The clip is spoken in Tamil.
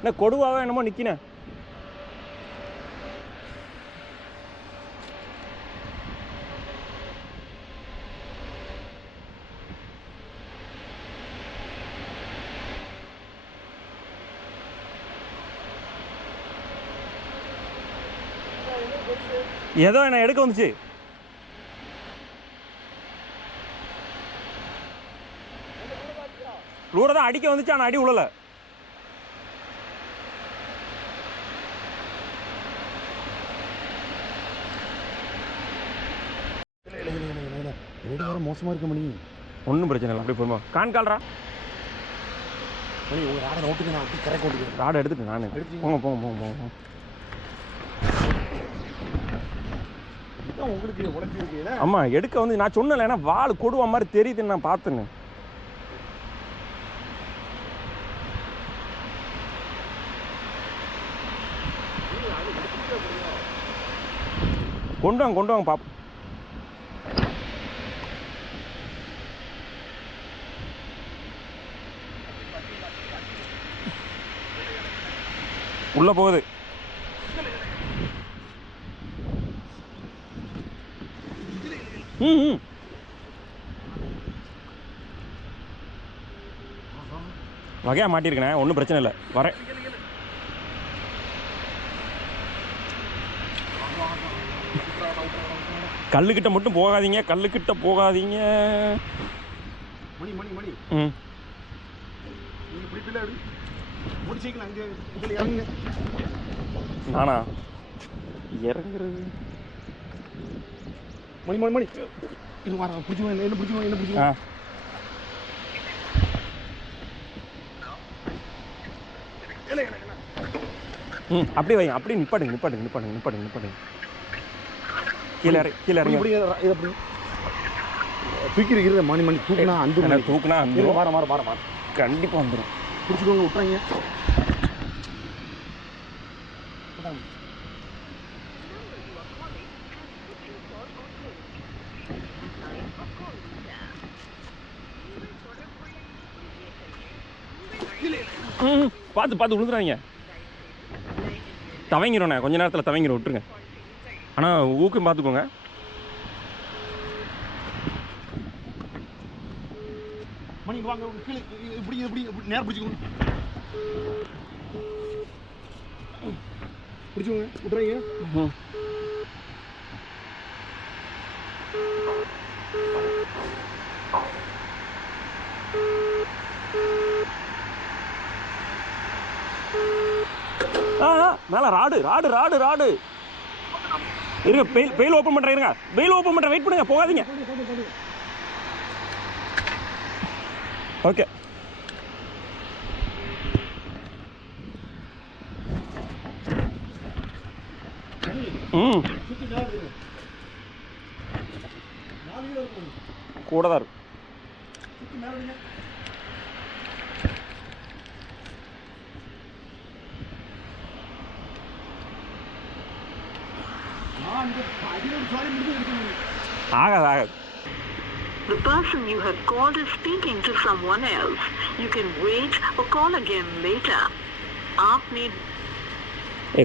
என்ன கொடுவாவே என்னமோ நிற்கினேன் ஏதோ என்ன எடுக்க வந்துச்சு. லூட தான் அடிக்க வந்துச்சு ஆனால் அடி உழல. ரோடு வேற மோசமாக இருக்க மணி. ஒன்றும் பிரச்சனை இல்லை அப்படி போருமா கான் கால்ரா மணி உங்கள் ராடை நோட்டுக்கு நான் அப்படி கரை கொண்டு ராடு எடுத்துட்டு நான்? போங்க போங்க போங்க போங்க போங்க. இதுதான் உங்களுக்கு உடஞ்சி இருக்கீங்களா ஆமா எடுக்க வந்து நான் சொன்னல ஏன்னா வால் கொடுவ மாதிரி தெரியுதுன்னு நான் பார்த்தேன்னு. கொண்டு வாங்க கொண்டு வாங்க பாப்போம். உள்ள போகுது. ம் ம் வகையாக மாட்டியிருக்கண்ணே ஒன்றும் பிரச்சனை இல்லை. வரேன். கல்லுக்கிட்ட மட்டும் போகாதீங்க கல்லுக்கிட்ட போகாதீங்க. மணி மணி மணி. ம். முடிச்சிக்கலாம் அங்கே இதில் நானா? இறங்குறது. மணி மணி மணி. இது வர பிடிச்சிக்கோங்க என்ன பிடிச்சிக்கோங்க என்ன இல்லை ம் அப்படியே வைங்க அப்படியே நிப்பாடுங்க நிப்பாடுங்க நிப்பாடுங்க நிப்பாடுங்க நிப்பாடுங்க கீழே கீழே இறங்கி. இப்படி இது அப்படி. தூக்கி இருக்கிற மணி மணி தூக்கினா அந்த தூக்குனா வந்துடும் மாற மாற மாற மாற. கண்டிப்பாக வந்துடும் பிடிச்சிக்கோங்க விட்றாங்க ம் பார்த்து பார்த்து விழுந்துறாங்க தவங்கிடும்ண்ணே கொஞ்ச நேரத்தில் தவங்கிடும் விட்டுருங்க. ஆனால் ஊக்கம் பார்த்துக்கோங்க. மணி வாங்க. கீழே இப்படி இப்படி நேரம் பிடிச்சிக்கோங்க. பிடிச்சிக்கோங்க. விட்றாங்க மேல ராடு ராடு ராடு ராடு. இருங்க பெயில் பெயில் ஓப்பன் பண்ணுறேன் இருங்க. பெயில் ஓப்பன் பண்ணுறேன் வெயிட் பண்ணுங்க போகாதீங்க. ஓகே ம் சுற்றி நேரம் இருக்கு The person you have called is speaking to someone else. You can wait or call again later. आपने